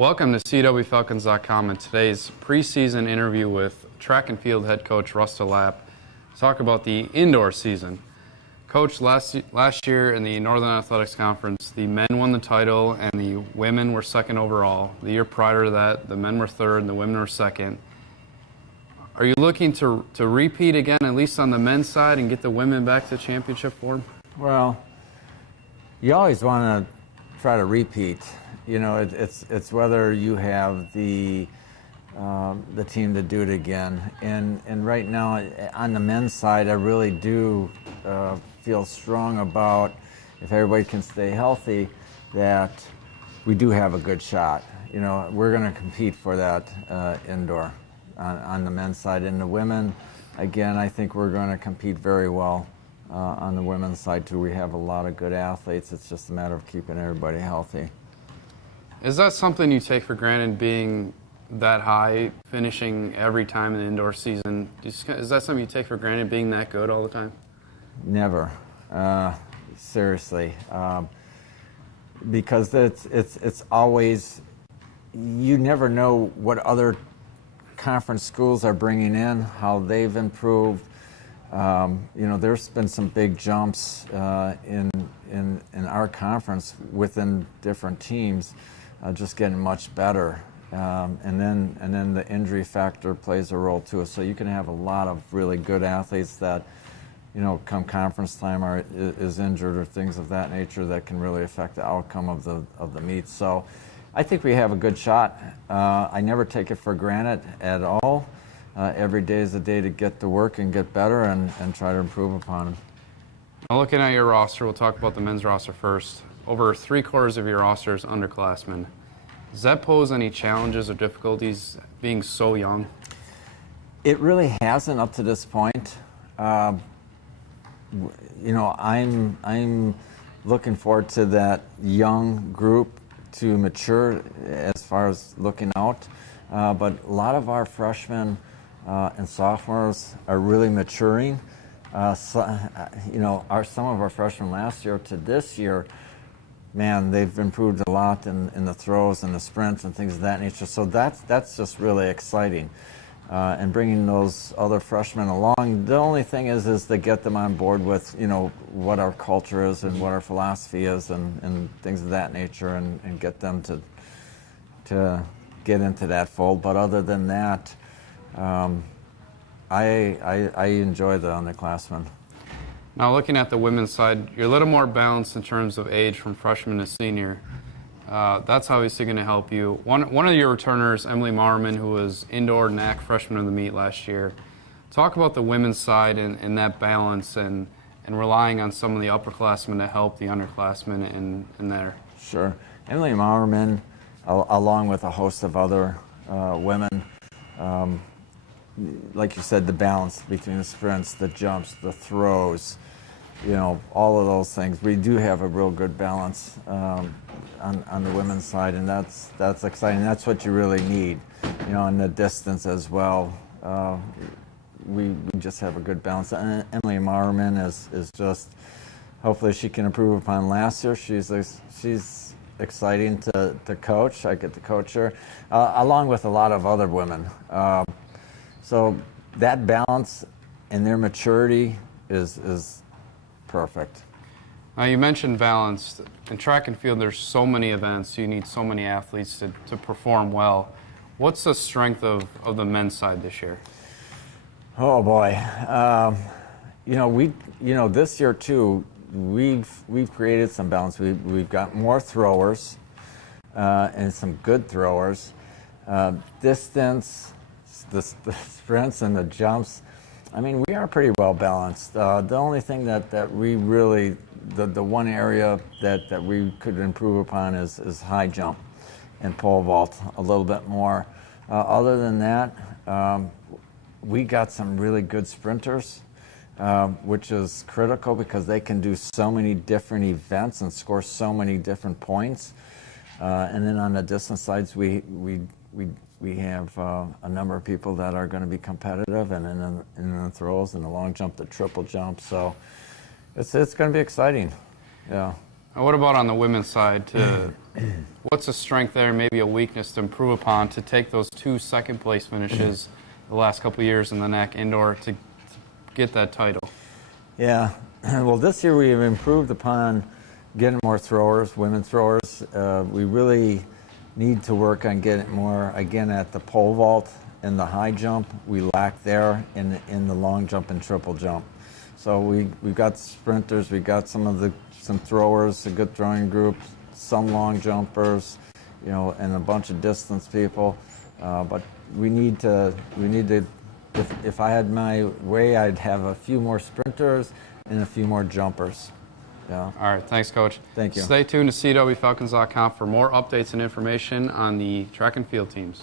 Welcome to CUWFalcons.com and today's preseason interview with track and field head coach Russ DeLap. Talk about the indoor season. Coach, last year in the Northern Athletics Conference, the men won the title and the women were second overall. The year prior to that, the men were third and the women were second. Are you looking to repeat again, at least on the men's side, and get the women back to championship form? Well, you always want to try to repeat. You know, it's whether you have the team to do it again. And right now, on the men's side, I really do feel strong about, if everybody can stay healthy, that we do have a good shot. You know, we're going to compete for that indoor on the men's side. And the women, again, I think we're going to compete very well on the women's side too. We have a lot of good athletes. It's just a matter of keeping everybody healthy. Is that something you take for granted, being that high, finishing every time in the indoor season? Is that something you take for granted, being that good all the time? Never. Seriously. Because it's always, you never know what other conference schools are bringing in, how they've improved. You know, there's been some big jumps in our conference within different teams, just getting much better. And then the injury factor plays a role too. So you can have a lot of really good athletes that, you know, come conference time is injured or things of that nature that can really affect the outcome of the meet. So I think we have a good shot. I never take it for granted at all. Every day is a day to get to work and get better and try to improve upon it. Now, looking at your roster, we'll talk about the men's roster first. Over 3/4 of your roster is underclassmen. Does that pose any challenges or difficulties being so young? It really hasn't up to this point. You know, I'm looking forward to that young group to mature as far as looking out. But a lot of our freshmen and sophomores are really maturing. You know, some of our freshmen last year to this year, man, they've improved a lot in the throws and the sprints and things of that nature. So that's just really exciting. And bringing those other freshmen along, the only thing is to get them on board with, you know, what our culture is and what our philosophy is and things of that nature, and get them to get into that fold. But other than that, I enjoy the underclassmen. Now, looking at the women's side, you're a little more balanced in terms of age from freshman to senior. That's obviously going to help you. One of your returners, Emily Marman, who was indoor NAC freshman of the meet last year. Talk about the women's side and that balance and relying on some of the upperclassmen to help the underclassmen in there. Sure. Emily Marman, along with a host of other women, like you said, the balance between the sprints, the jumps, the throws, you know, all of those things. We do have a real good balance on the women's side, and that's exciting. That's what you really need, you know, in the distance as well. We just have a good balance. And Emily Marman is just, hopefully she can improve upon last year. She's exciting to coach. I get to coach her, along with a lot of other women. So that balance and their maturity is perfect. Now, you mentioned balance. In track and field, there's so many events. You need so many athletes to perform well. What's the strength of the men's side this year? Oh boy, you know, this year too, we've created some balance. We've got more throwers and some good throwers. Distance, the sprints and the jumps. I mean, we are pretty well balanced. The only thing that we really, the one area that we could improve upon is high jump and pole vault a little bit more. Other than that, we got some really good sprinters, which is critical because they can do so many different events and score so many different points. And then on the distance sides, we have a number of people that are going to be competitive, and in the throws and the long jump, the triple jump. So it's going to be exciting. Yeah. And what about on the women's side? What's a strength there, maybe a weakness to improve upon to take those 2 second-place finishes the last couple of years in the NAC Indoor to get that title? Yeah, well, this year we have improved upon getting more throwers, women throwers. We really need to work on getting more, again, at the pole vault and the high jump. We lack there in the long jump and triple jump. So we've got sprinters, we've got some throwers, a good throwing group, some long jumpers, and a bunch of distance people. But we need to. If I had my way, I'd have a few more sprinters and a few more jumpers. Yeah. All right, thanks, Coach. Thank you. Stay tuned to CUWFalcons.com for more updates and information on the track and field teams.